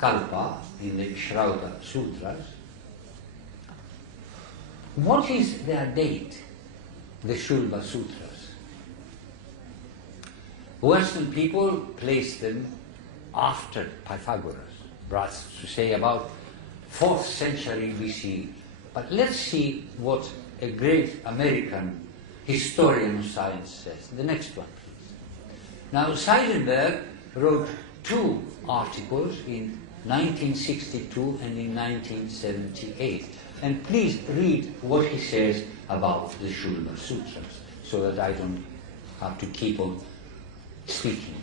Kalpa in the Shrauta Sutras. What is their date, the Shulba Sutras? Western people place them after Pythagoras, perhaps to say about 4th century BC. But let's see what a great American historian of science says. The next one, please. Now, Seidenberg wrote 2 articles in 1962 and in 1978. And please read what he says about the Shulba Sutras, so that I don't have to keep on speaking.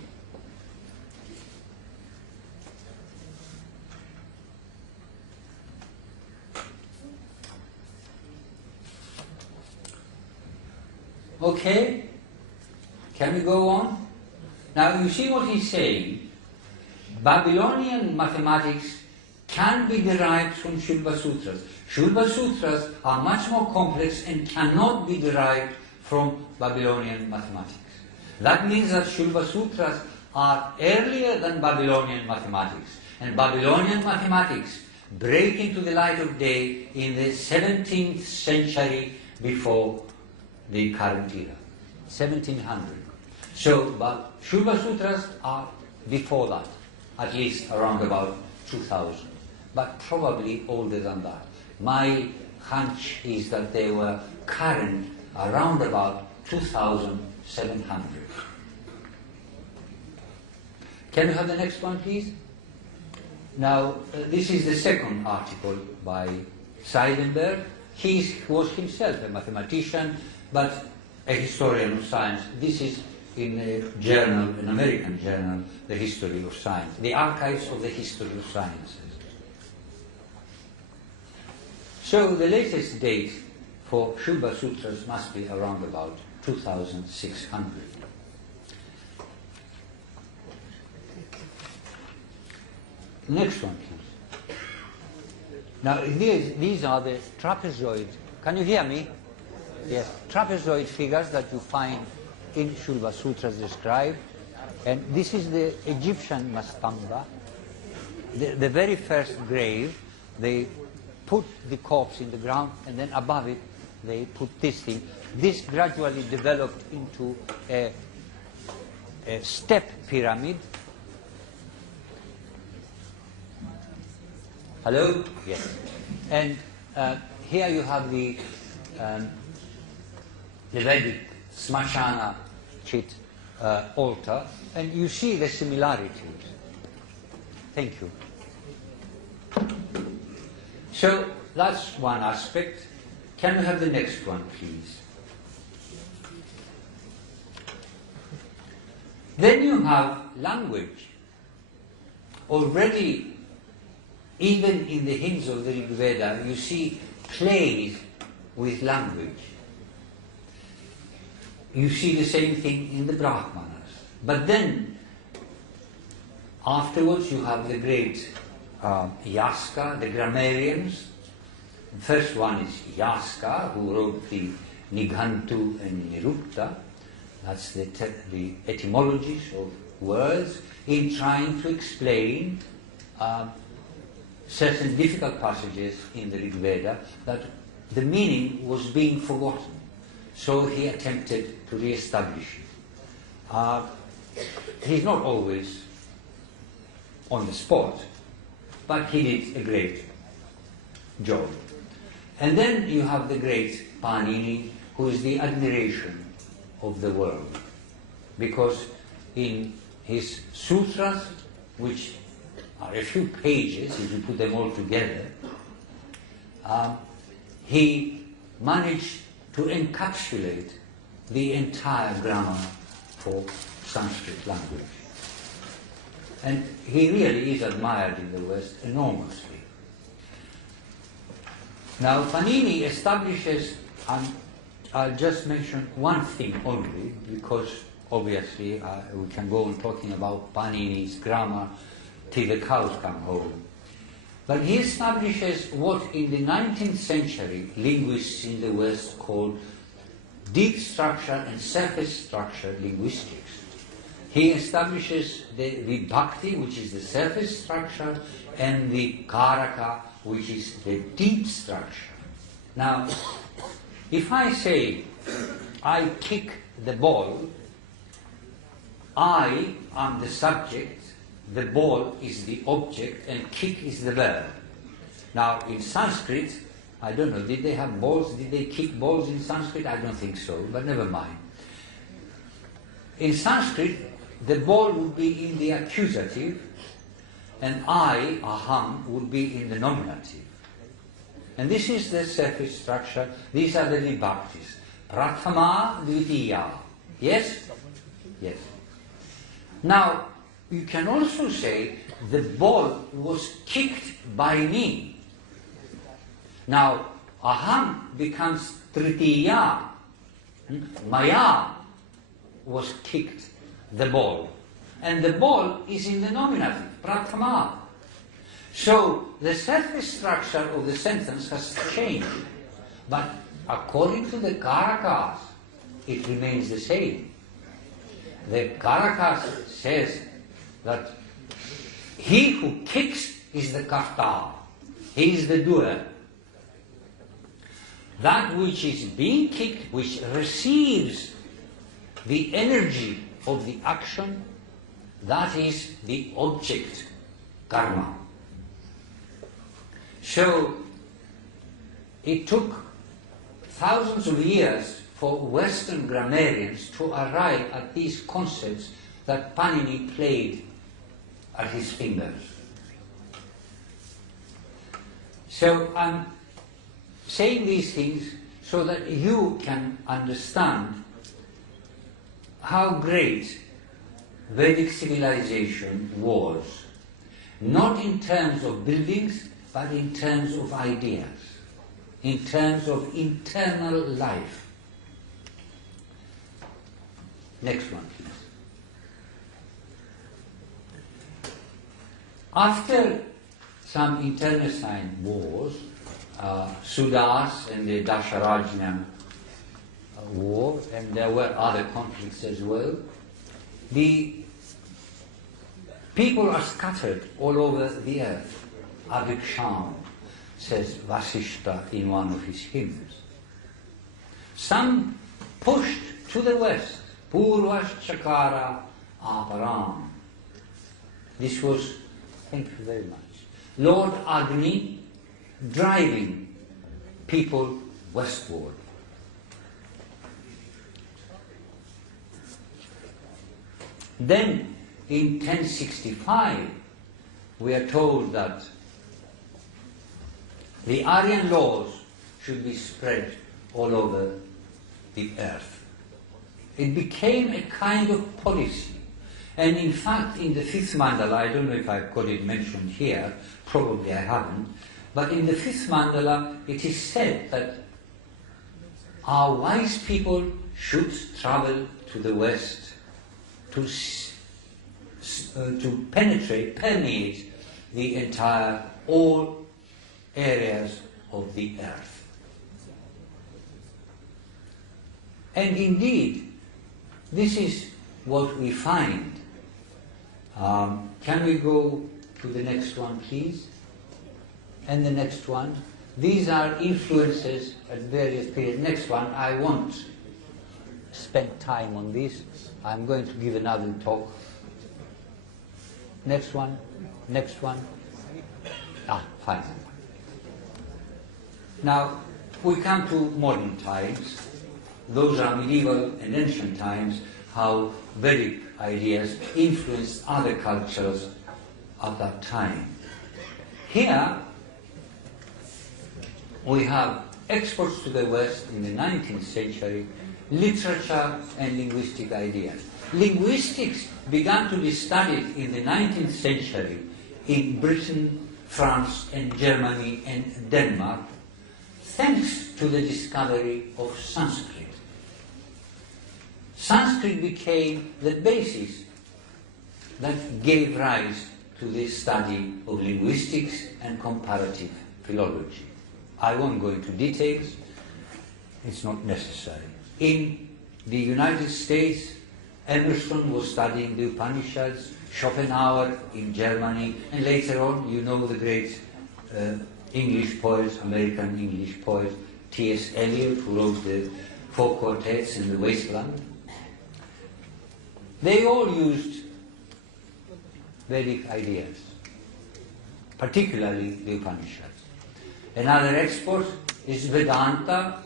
Okay, can we go on? Now you see what he's saying. Babylonian mathematics can be derived from Shulba Sutras. Shulba Sutras are much more complex and cannot be derived from Babylonian mathematics. That means that Shulba Sutras are earlier than Babylonian mathematics, and Babylonian mathematics break into the light of day in the 17th century before the current era, 1700. So, but Shulba Sutras are before that, at least around about 2000, but probably older than that. My hunch is that they were current around about 2700. Can we have the next one, please? Now, this is the second article by Seidenberg. He was himself a mathematician, but a historian of science. This is in a journal, an American journal, The History of Science, the Archives of the History of Sciences. So the latest date for Shulba Sutras must be around about 2600. Next one, please. Now, these are the trapezoid. Can you hear me? Yes, trapezoid figures that you find in Shulba Sutras described. And this is the Egyptian mastamba. The very first grave, they put the corpse in the ground, and then above it they put this thing. This gradually developed into a step pyramid. Hello? Yes. And here you have the Vedic Smashana Chit altar, and you see the similarities. Thank you. So that's one aspect. Can we have the next one, please? Then you have language. Already, even in the hymns of the Rig Veda, you see plays with language. You see the same thing in the Brahmanas. But then, afterwards, you have the great Yaska, the grammarians. The first one is Yaska, who wrote the Nighantu and Nirukta. That's the etymologies of words, in trying to explain certain difficult passages in the Rig Veda that the meaning was being forgotten. So he attempted to re-establish it. He's not always on the spot, but he did a great job. And then you have the great Panini, who is the admiration of the world, because in his sutras, which are a few pages if you put them all together, he managed to encapsulate the entire grammar for Sanskrit language. And he really is admired in the West enormously. Now, Panini establishes, and I'll just mention one thing only, because obviously we can go on talking about Panini's grammar till the cows come home. But he establishes what in the 19th century linguists in the West called deep structure and surface structure linguistics. He establishes the vibhakti, which is the surface structure, and the karaka, which is the deep structure. Now, if I say, I kick the ball, I am the subject, the ball is the object, and kick is the verb. Now, in Sanskrit, I don't know, did they have balls? Did they kick balls in Sanskrit? I don't think so, but never mind. In Sanskrit, the ball would be in the accusative, and I, aham, would be in the nominative. And this is the surface structure. These are the vibhaktis. Prathama, dvitiya. Yes? Yes. Now, you can also say the ball was kicked by me. Now, aham becomes tritiya. Maya was kicked, the ball. And the ball is in the nominative, prathama. So, the surface structure of the sentence has changed. But according to the karakas, it remains the same. The karakas says that he who kicks is the karta. He is the doer. That which is being kicked, which receives the energy of the action, that is the object, karma. So, it took thousands of years for Western grammarians to arrive at these concepts that Panini played at his fingers. So I'm saying these things so that you can understand how great Vedic civilization was, not in terms of buildings, but in terms of ideas, in terms of internal life. Next one, please. After some internecine wars, Sudas and the Dasharajna war, and there were other conflicts as well, the people are scattered all over the earth. Abhiksham, says Vasishta in one of his hymns. Some pushed to the west, Purvaschakara Aparam. This was, thank you very much, Lord Agni driving people westward. Then, in 1065, we are told that the Aryan laws should be spread all over the earth. It became a kind of policy. And in fact, in the fifth mandala, I don't know if I've got it mentioned here, probably I haven't, but in the fifth mandala, it is said that our wise people should travel to the west to permeate the entire, all areas of the earth. And indeed, this is what we find. Can we go to the next one, please? And the next one. These are influences at various periods. Next one, I won't spend time on this. I'm going to give another talk. Next one. Next one. Fine. Now, we come to modern times. Those are medieval and ancient times, how Vedic ideas influenced other cultures at that time. Here, we have exports to the West in the 19th century, literature and linguistic ideas. Linguistics began to be studied in the 19th century in Britain, France, and Germany, and Denmark, thanks to the discovery of Sanskrit. Sanskrit became the basis that gave rise to the study of linguistics and comparative philology. I won't go into details, it's not necessary. In the United States Emerson was studying the Upanishads, Schopenhauer in Germany, and later on, you know the great English poet, American English poet, T.S. Eliot, who wrote the 4 quartets in the Wasteland. They all used Vedic ideas, particularly the Upanishads. Another export is Vedanta.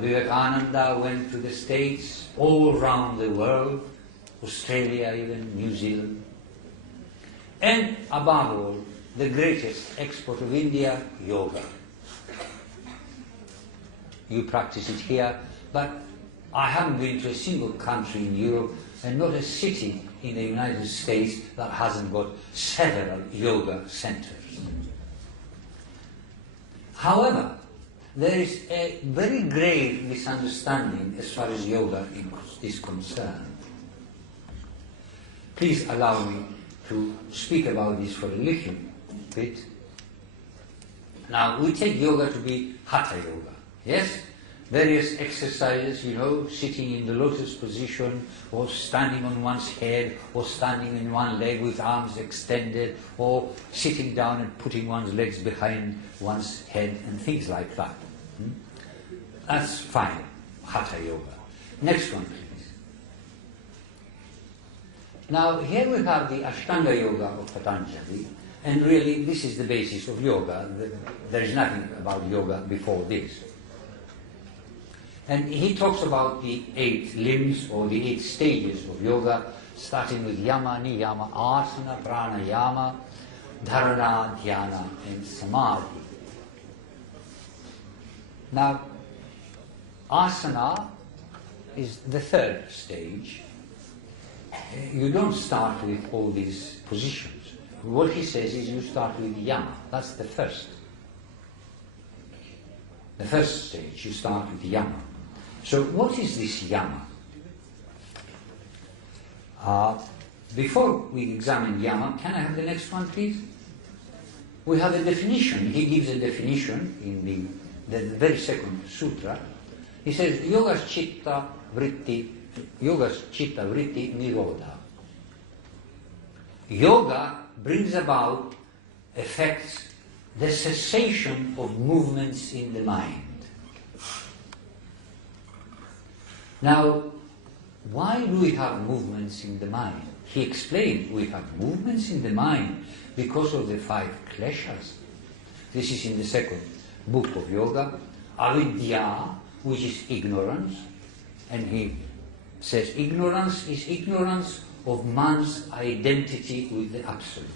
Vivekananda went to the States, all around the world, Australia even, New Zealand. And above all, the greatest export of India, yoga. You practice it here, but I haven't been to a single country in Europe and not a city in the United States that hasn't got several yoga centers. However, there is a very grave misunderstanding as far as yoga is concerned. Please allow me to speak about this for a little bit. Now, we take yoga to be hatha yoga, yes? Various exercises, you know, sitting in the lotus position, or standing on one's head, or standing in one leg with arms extended, or sitting down and putting one's legs behind one's head, and things like that. That's fine, hatha yoga. Next one, please. Now, here we have the Ashtanga yoga of Patanjali, and really this is the basis of yoga. There is nothing about yoga before this. And he talks about the 8 limbs or the 8 stages of yoga, starting with yama, niyama, asana, pranayama, dharana, dhyana, and samadhi. Now, asana is the 3rd stage. You don't start with all these positions. What he says is you start with yama. That's the first. The first stage, you start with yama. So what is this yama? Before we examine yama, can I have the next one, please? We have a definition. He gives a definition in the very second sutra. He says, yogas chitta vritti nirodha. Yoga brings about, affects the cessation of movements in the mind. Now, why do we have movements in the mind? He explained we have movements in the mind because of the 5 kleshas. This is in the second book of yoga. Avidya, which is ignorance, and he says ignorance is ignorance of man's identity with the Absolute.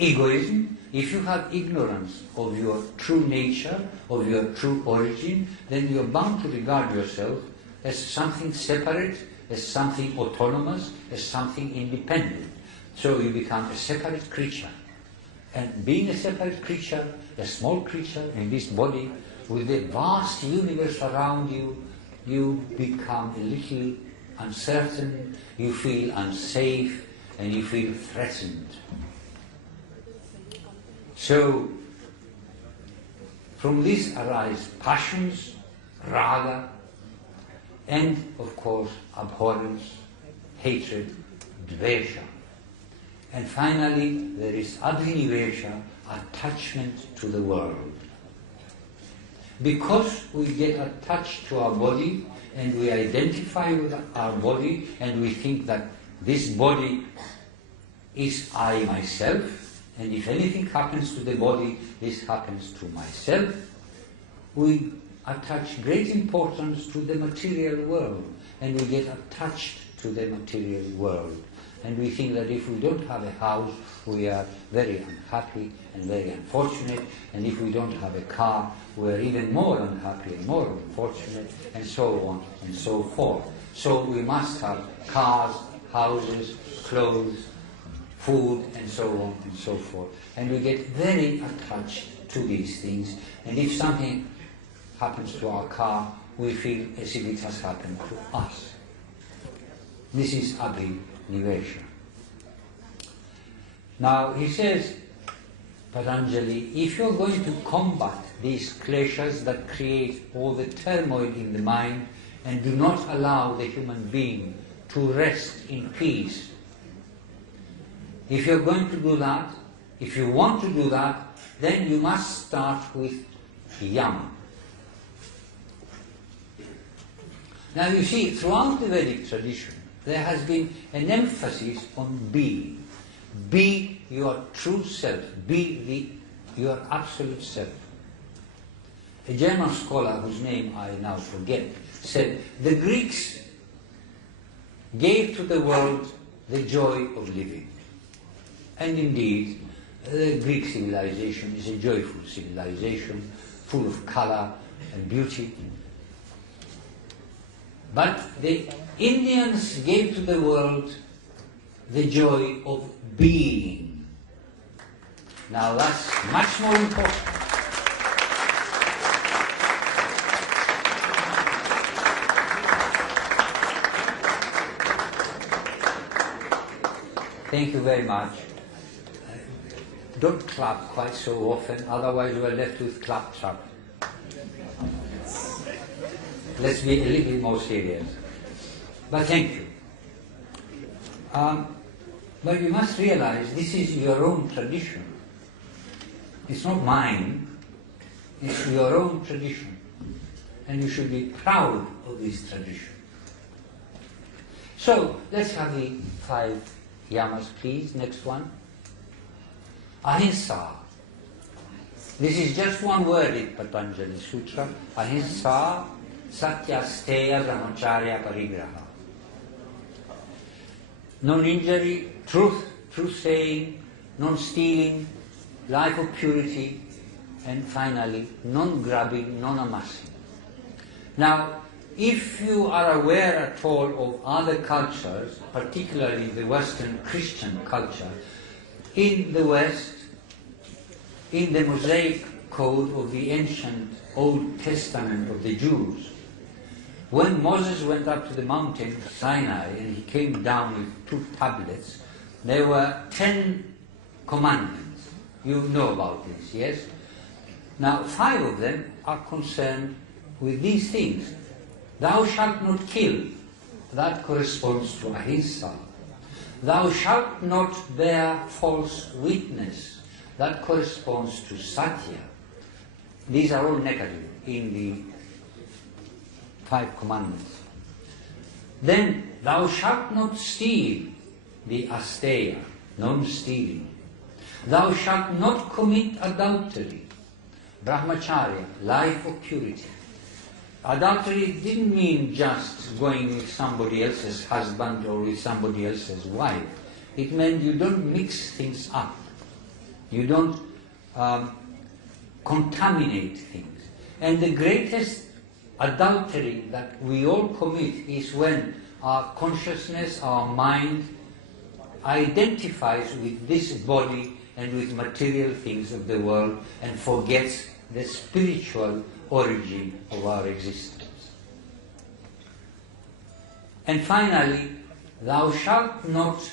Egoism, if you have ignorance of your true nature, of your true origin, then you're bound to regard yourself as something separate, as something autonomous, as something independent. So you become a separate creature. And being a separate creature, a small creature in this body, with the vast universe around you, you become a little uncertain, you feel unsafe, and you feel threatened. So, from this arise passions, raga, and of course abhorrence, hatred, dvesha. And finally, there is abhinivesha, attachment to the world. Because we get attached to our body and we identify with our body and we think that this body is I myself, and if anything happens to the body, this happens to myself, we attach great importance to the material world and we get attached to the material world. And we think that if we don't have a house, we are very unhappy and very unfortunate, and if we don't have a car, we are even more unhappy and more unfortunate, and so on and so forth. So we must have cars, houses, clothes, food, and so on and so forth. And we get very attached to these things, and if something happens to our car, we feel as if it has happened to us. This is abhinivesha. Now he says, Patanjali, if you're going to combat these kleshas that create all the turmoil in the mind and do not allow the human being to rest in peace. If you're going to do that, if you want to do that, then you must start with yama. Now you see, throughout the Vedic tradition, there has been an emphasis on being. Be your true self. Be your absolute self. A German scholar, whose name I now forget, said, the Greeks gave to the world the joy of living. And indeed, the Greek civilization is a joyful civilization, full of color and beauty. But the Indians gave to the world the joy of being. Now that's much more important. Thank you very much. Don't clap quite so often, otherwise you are left with claptrap. Let's be a little more serious. But thank you. But you must realize this is your own tradition. It's not mine. It's your own tradition. And you should be proud of this tradition. So, let's have the 5 yamas, please. Next one. Ahimsa. This is just one word in Patanjali Sutra. Ahimsa Satya Steya Brahmacharya Parigraha. Non-injury, truth saying, non-stealing, life of purity, and finally, non-grabbing, non-amassing. Now, if you are aware at all of other cultures, particularly the Western Christian culture, in the West, in the Mosaic code of the ancient Old Testament of the Jews, when Moses went up to the mountain Sinai and he came down with 2 tablets, there were 10 commandments. You know about this, yes? Now 5 of them are concerned with these things. Thou shalt not kill. That corresponds to ahimsa. Thou shalt not bear false witness. That corresponds to satya. These are all negative in the 5 commandments. Then, thou shalt not steal, the asteya, non-stealing. Thou shalt not commit adultery, brahmacharya, life of purity. Adultery didn't mean just going with somebody else's husband or with somebody else's wife. It meant you don't mix things up. You don't contaminate things. And the greatest adultery that we all commit is when our consciousness, our mind, identifies with this body and with material things of the world and forgets the spiritual origin of our existence. And finally, thou shalt not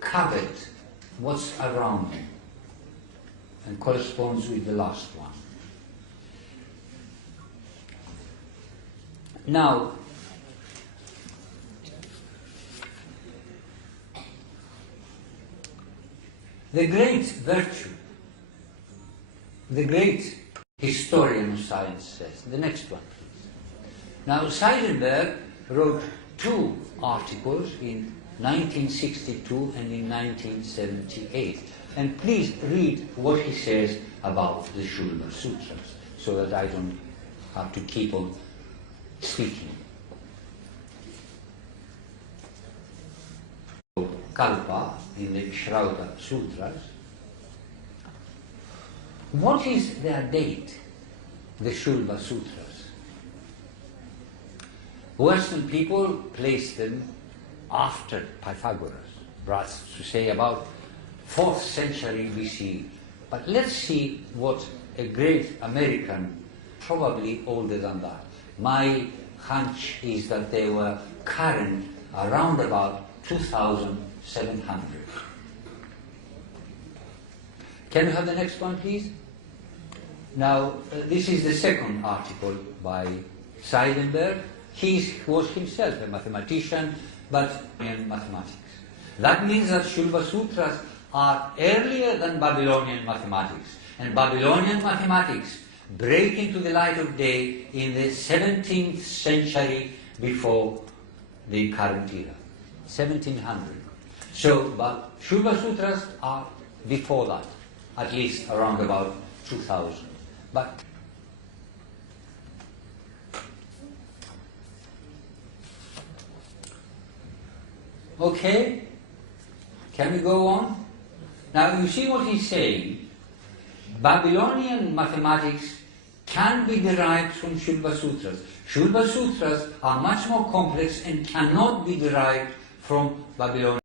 covet what's around you, and corresponds with the last one. Now, the great virtue, the great historian of science says, the next one please. Now, Seidenberg wrote 2 articles in 1962 and in 1978. And please read what he says about the Shulva Sutras, so that I don't have to keep on speaking. Kalpa in the Shrauta Sutras. What is their date, the Shulva Sutras? Western people place them after Pythagoras, perhaps to say about 4th century BC. But let's see what a great American, probably older than that. My hunch is that they were current around about 2700. Can we have the next one, please? Now, this is the second article by Seidenberg, he was himself a mathematician, but in mathematics. That means that Shulva Sutras are earlier than Babylonian mathematics. And Babylonian mathematics break into the light of day in the 17th century before the current era, 1700. So, but Shulva Sutras are before that, at least around about 2000. But okay, can we go on? Now you see what he's saying. Babylonian mathematics can be derived from Shulva Sutras. Shulva Sutras are much more complex and cannot be derived from Babylonian